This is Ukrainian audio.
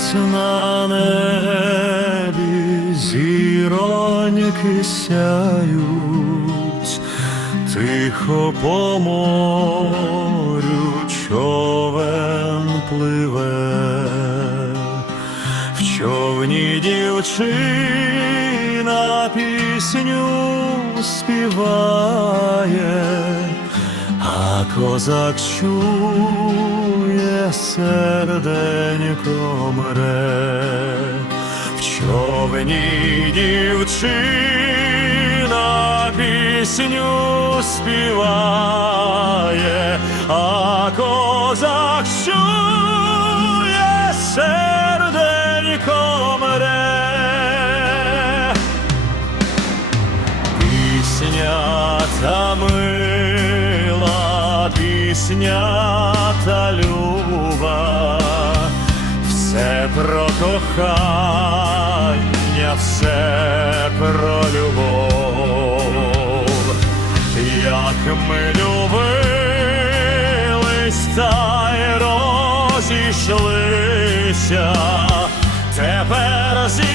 Місяць на небі, зіроньки сяють, тихо по морю човен пливе, в човні дівчина пісню співає, а козак чує, серденько мре, в човні дівчина пісню співає, а козак чує, серденько мре. Пісня та мила, пісня та люба, все про кохання, все про любов, як ми любились та й розійшлися, тепер зі